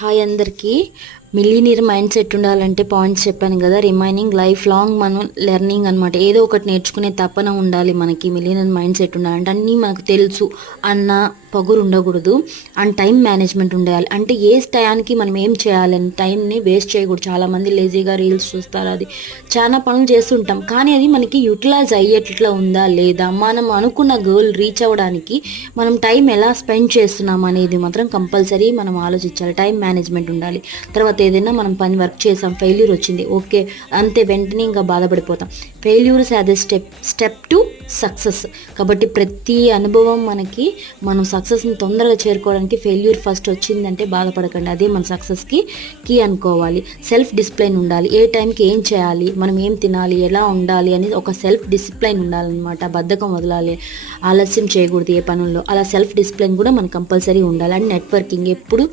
Hi అందరికీ. Millionaire mind set ఉండాలంటే points చెప్పాను కదా, రిమైనింగ్ లైఫ్ లాంగ్ మనం లెర్నింగ్ అనమాట. ఏదో ఒకటి నేర్చుకునే తపన ఉండాలి మనకి. మిలీనియర్ మైండ్ సెట్ ఉండాలంటే అన్నీ మనకు తెలుసు అన్న పొగురు ఉండకూడదు. అండ్ టైం మేనేజ్మెంట్ ఉండాలి. అంటే ఏ టయానికి మనం ఏం చేయాలని టైంని వేస్ట్ చేయకూడదు. చాలామంది లేజీగా రీల్స్ చూస్తారు, అది చాలా పనులు చేస్తుంటాం, కానీ అది మనకి యూటిలైజ్ అయ్యేట్లా ఉందా లేదా, మనం అనుకున్న గోల్ రీచ్ అవ్వడానికి మనం టైం ఎలా స్పెండ్ చేస్తున్నాం అనేది మాత్రం కంపల్సరీ మనం ఆలోచించాలి. టైం మేనేజ్మెంట్ ఉండాలి. తర్వాత ఏదైనా మనం పని వర్క్ చేసాం, ఫెయిల్యూర్ వచ్చింది, ఓకే అంతే, వెంటనే ఇంకా బాధపడిపోతాం. Failures as a step to success. కాబట్టి ప్రతి అనుభవం మనకి, మనం సక్సెస్ని తొందరగా చేరుకోవడానికి ఫెయిల్యూర్ ఫస్ట్ వచ్చిందంటే బాధపడకండి, అదే మన సక్సెస్కి కీ అనుకోవాలి. సెల్ఫ్ డిసిప్లైన్ ఉండాలి. ఏ టైంకి ఏం చేయాలి, మనం ఏం తినాలి, ఎలా ఉండాలి అనేది ఒక సెల్ఫ్ డిసిప్లైన్ ఉండాలన్నమాట. బద్ధకం వదలాలి, ఆలస్యం చేయకూడదు ఏ పనుల్లో. అలా సెల్ఫ్ డిసిప్లైన్ కూడా మనకు కంపల్సరీ ఉండాలి. అండ్ నెట్వర్కింగ్, ఎప్పుడు